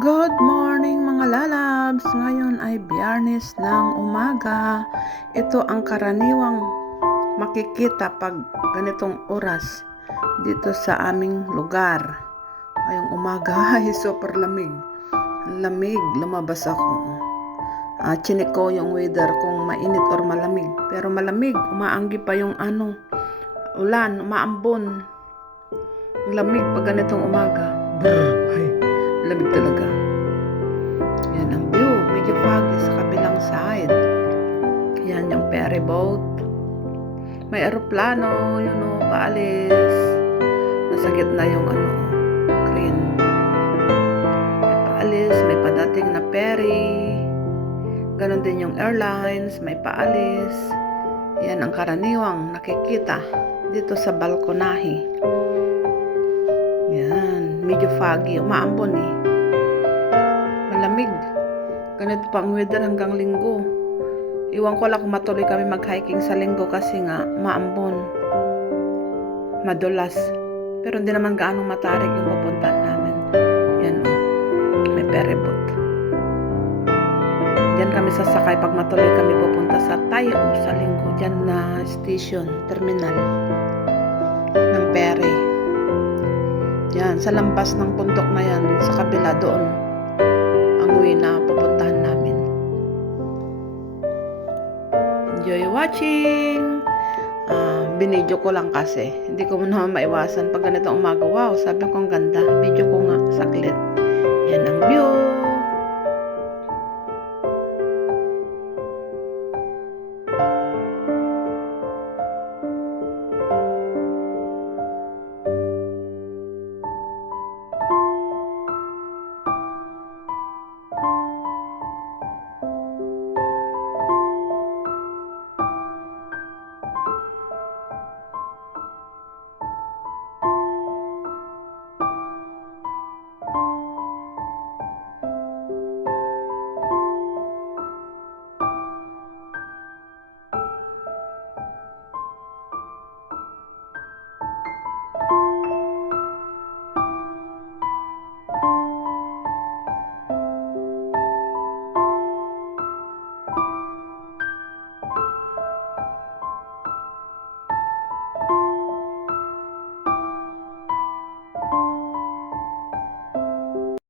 Good morning mga lalabs! Ngayon ay biyernes ng umaga. Ito ang karaniwang makikita pag ganitong oras dito sa aming lugar. Ngayong umaga ay super lamig. Lamig, lumabas ako. Ah, chinik ko yung weather kung mainit or malamig. Pero malamig, umaanggi pa yung ano, ulan, umaambon. Lamig pag ganitong umaga. Brr, lamig talaga. Yan ang view. Medyo foggy sa kabilang side. Yan yung ferry boat. May aeroplano, yun o, paalis. Nasa gitna yung ano, crane. May paalis, may padating na ferry. Ganon din yung airlines, may paalis. Yan ang karaniwang nakikita dito sa balkonahe. Medyo foggy, umaambon eh. Malamig. Ganito pa ang weather hanggang linggo. Iwan ko lang kung matuloy kami mag-hiking sa linggo kasi nga maambon. Madulas. Pero hindi naman gaano matarik yung pupuntahan namin. Yan o. May peribot. Diyan kami sasakay pag matuloy kami pupunta sa Tayo sa linggo. Diyan na station, terminal ng pere. Yan, sa lampas ng puntok na yan, sa kabila doon, ang uwi na pupuntahan namin. Enjoy watching! Ah, binidyo ko lang kasi. Hindi ko naman maiwasan pag ganito umaga. Wow, sabi ko ang ganda. Video.